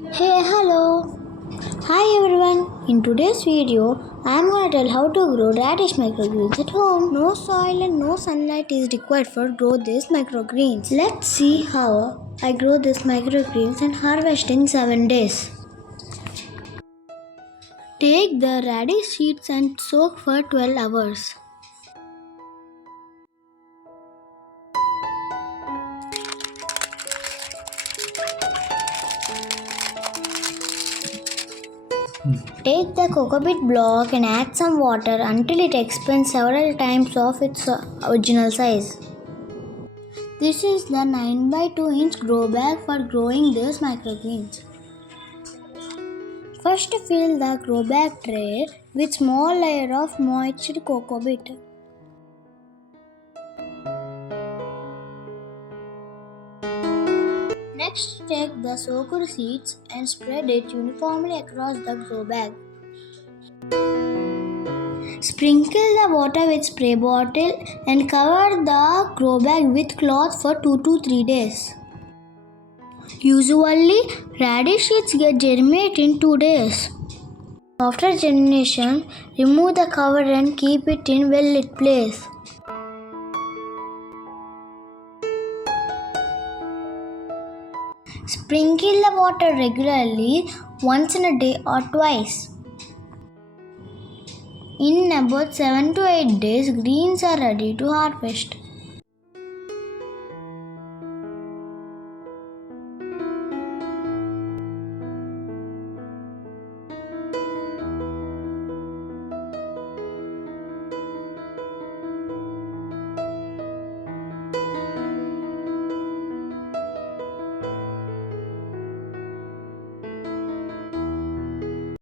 Hey, hello. Hi everyone. In today's video, I am going to tell how to grow radish microgreens at home. No soil and no sunlight is required for grow these microgreens. Let's see how I grow these microgreens and harvest in 7 days. Take the radish seeds and soak for 12 hours. Take the cocopeat block and add some water until it expands several times of its original size. This is the 9 by 2 inch grow bag for growing these microgreens. First fill the grow bag tray with small layer of moistened cocopeat. Next take the soaked seeds and spread it uniformly across the grow bag. Sprinkle the water with spray bottle and cover the grow bag with cloth for 2 to 3 days. Usually, radish seeds get germinate in 2 days. After germination, remove the cover and keep it in well-lit place. Sprinkle the water regularly once in a day or twice. In about 7 to 8 days, greens are ready to harvest.